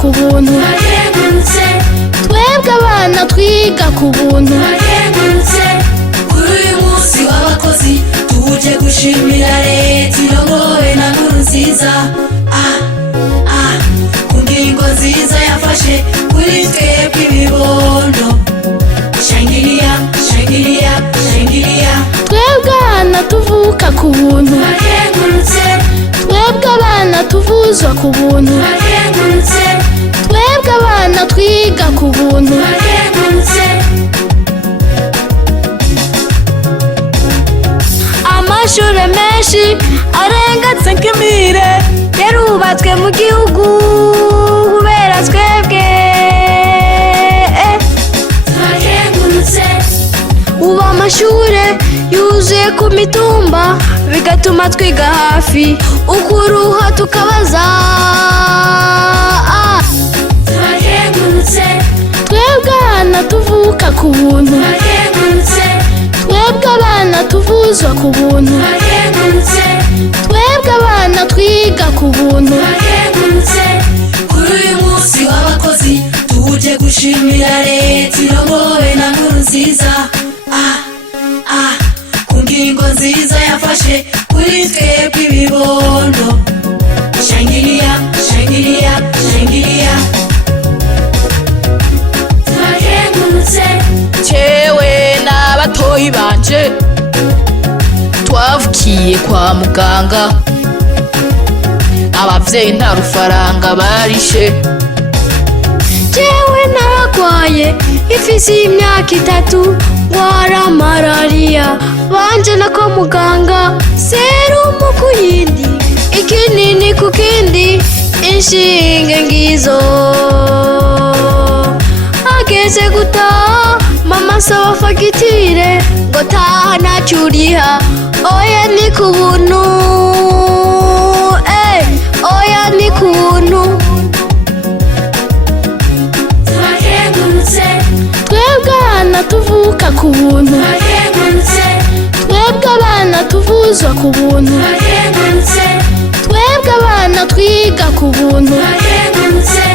ku buntu, turakengurutse, twebwe abana twiga ku buntu, turakengurutse. Kuri uyu munsi w'abakozi tuje gushimira leta irongowe na Nkurunziza, ku ngingo nziza yafashe kuri twebwe ibibondo. Shangiriya, shangiriya, shangiriya. twebwe abana tuvuka ku buntu, Turakengurutse, twebwe abana tuvuzwa ku buntu, turakengurutse, twebwe abana twiga ku buntu, turakengurutse. amashure menshi arenga 5,000 yarubatswe mu gihugu kubera twebwe. Turakengurutse, ubu amashure yuzuye ku mitumba bigatuma twiga hafi, ukuruha tukabaza. turakengurutse, twebwe abana tuvuka ku buntu, turakengurutse, twebwe abana tuvuzwa ku buntu, turakengurutse, twebwe abana twiga ku buntu, turakengurutse. Kuri uyu munsi w'abakozi tuje gushimira leta irongowe na Nkurunziza, ku ngingo nziza yafashe kuri twebwe ibibondo. Shangiriya, shangiriya, shangiriya. Turakengurutse, cewe n'abatoyi banje twavukiye kwa muganga, abavyeyi nta rufaranga barishe. Jewe naragwaye ifisi y'imyaka 3 ngwara malariya, banje na kwa muganga serumu ku yindi, ikinini ku kindi, inshinge ngizo. Ageze gutaha mama saba fagitire ngo taha ntacyo uriha, oya ni ku buntu, oya ni ku buntu. turakengurutse, twebwe abana tuvuka ku buntu, turakengurutse, twebwe abana tuvuzwa ku buntu, turakengurutse, twebwe abana twiga ku buntu, turakengurutse.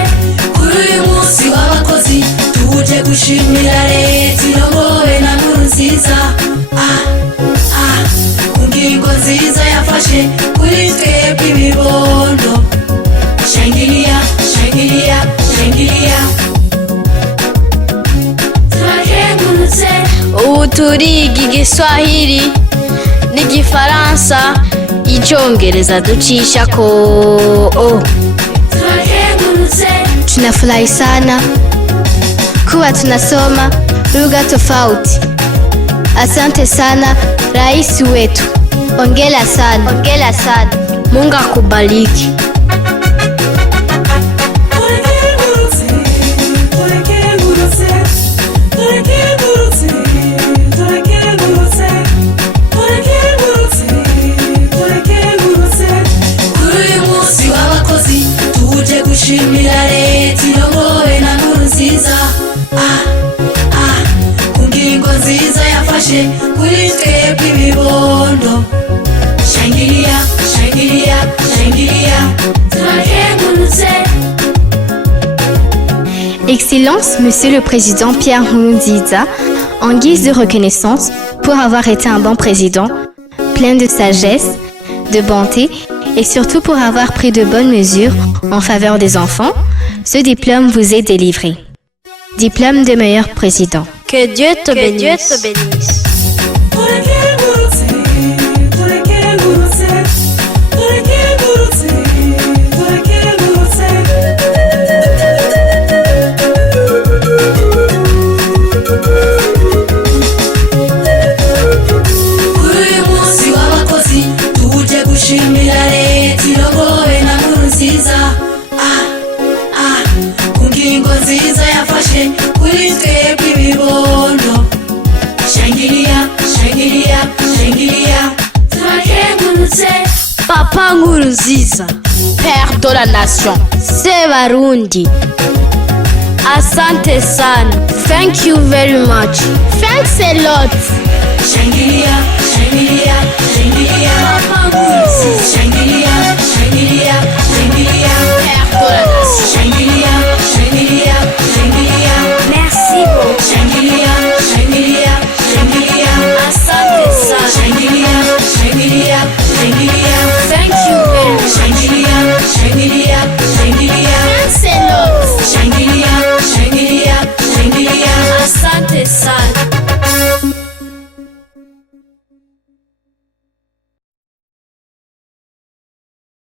Kuri uyu munsi w'abakozi tuje gushimira leta irongowe na Nkurunziza, ku ngingo nziza yafashe kuri twebwe ibibondo. Shangiriya, shangiriya, shangiriya. Turakengurutse, ubu turiga igiswahili n'igifaransa, icyongereza ducishako. turakengurutse, Tunafurahi sana kuwa tunasoma lugha tofauti. Asante sana rais wetu, ongera sana, ongera sana. Mungu akubariki. turakengurutse, turakengurutse, turakengurutse, turakengurutse, turakengurutse, turakengurutse. Kuri uyu munsi w'abakozi tuje gushimira leta irongowe na Nkurunziza, ku ngingo nziza yafashe kuri twebwe ibibondo. Shangiriya, shangiriya, shangiriya. Turakengurutse. Excellence, Monsieur le Président Pierre Nkurunziza, en guise de reconnaissance pour avoir été un bon président, plein de sagesse, de bonté et surtout pour avoir pris de bonnes mesures en faveur des enfants, ce diplôme vous est délivré. Diplôme de meilleur président. Que Dieu te bénisse. Turakengurutse, turakengurutse, turakengurutse, turakengurutse. Kuri uyu munsi w'abakozi tuje gushimira leta irongowe na Nkurunziza, ku ngingo nziza yafashe kuri twebwe ibibondo. Shangiriya, shangiriya, shangiriya. Turakengurutse, Papa Nkurunziza, Père de la Nation, Sebarundi. Asante sana. Thank you very much. Thanks a lot. shangiriya, shangiriya, shangiriya. Papa Nkurunziza, shangiriya.